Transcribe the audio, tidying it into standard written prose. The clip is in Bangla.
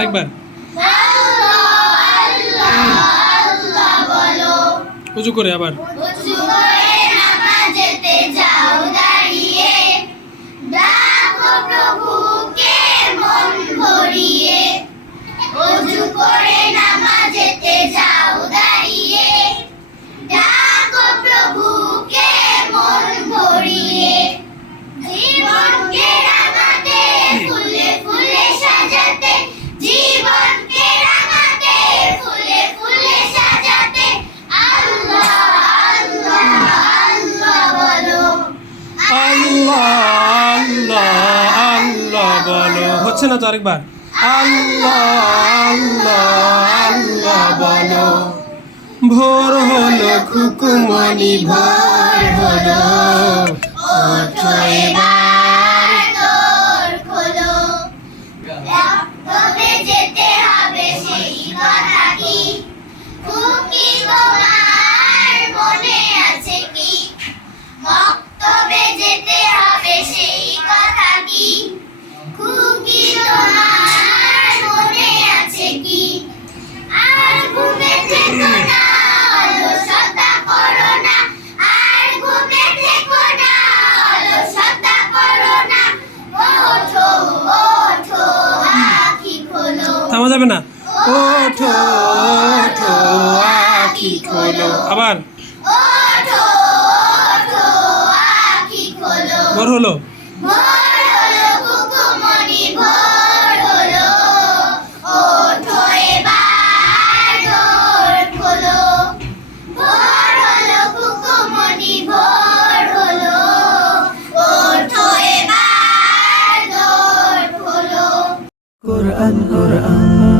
আরেকবার উজু করে আবার নামাজেতে যাও দাঁড়িয়ে, ডাকো প্রভুকে মন ভরিয়ে। ওযু করে নামাজেতে যাও দাঁড়িয়ে, ডাকো প্রভুকে মন ভরিয়ে। জীবনকে রাঙাতে ফুলে ফুলে সাজাতে, জীবনকে রাঙাতে ফুলে ফুলে সাজাতে আল্লাহ আল্লাহ আল্লাহ বলো। আল্লাহ আল্লাহ আল্লাহ বলো। হচ্ছে না তো, আরেকবার আল্লাহ আল্লাহ আল্লাহ বলো। ভোর হলো খুকুমনি ভোর হলো, ওঠো এবার দোর খোলো। রক্তবে যেতে হবে সেই কথা কি, খুকি তোমার মনে আছে কি? রক্তবে যেতে হবে সেই কথা কি, খুকি তোমার মনে আছে কি? আর ঘুমে থেকো না, অলসতা করো না। আর ঘুমে থেকো না, অলসতা করো না। ওঠো ওঠো আঁখি খোলো। থামা যাবে না। ওঠো ওঠো আঁখি খোলো। আবার ওঠো ওঠো আঁখি খোলো। ভোর হলো ভোর হলো খুকুমনি ভোর হলো, ওঠো এবার দোর খোলো। ভোর হলো খুকুমনি ভোর হলো, ওঠো এবার দোর খোলো। কোরআন কোরআন